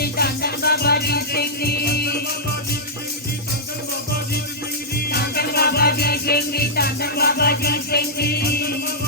Thank you.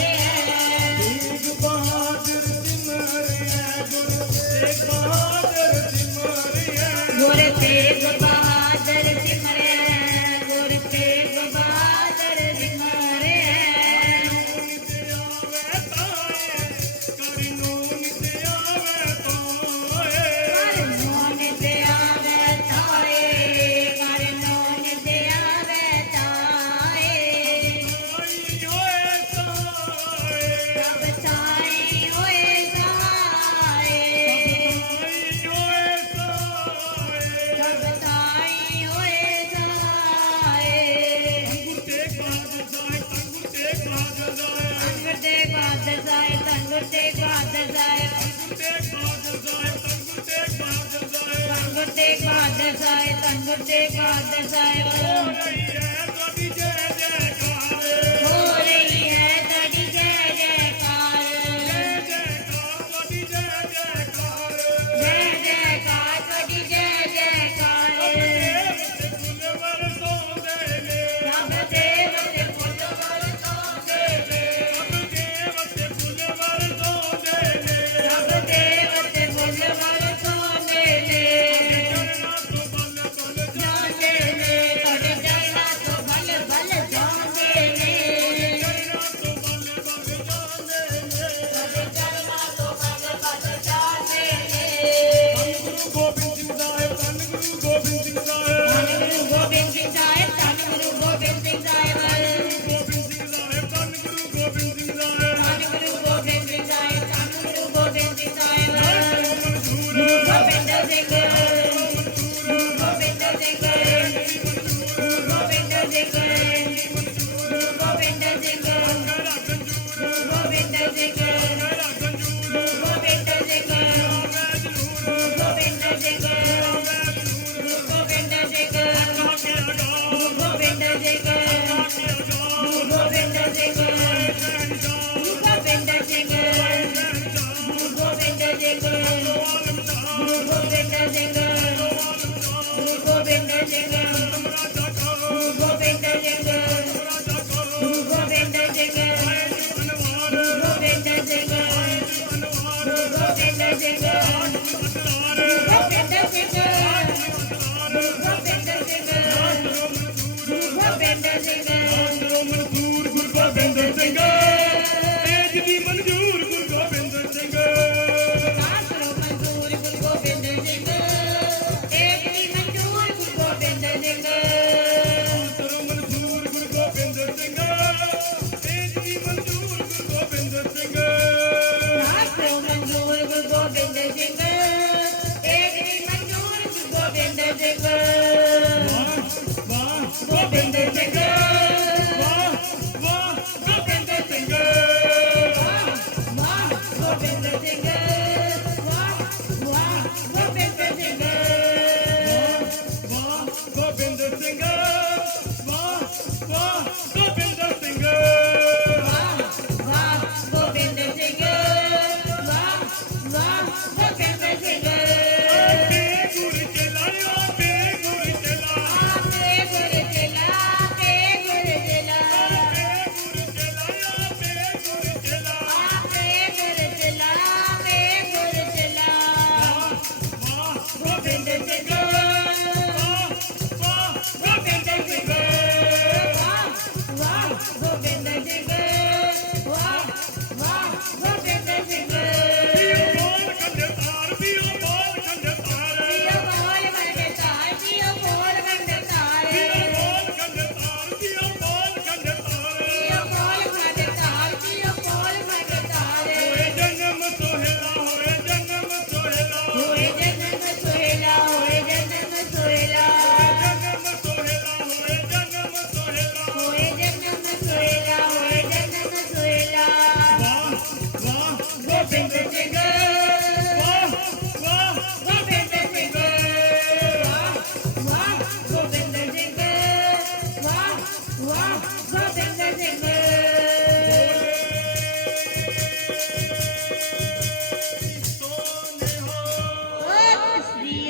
ಕಾಂತೆ ಕಾಂತೆ Sai ಓ ನಯ್ಯ ਵਾਲੇ ਬੰਨ ਗਏ Yay!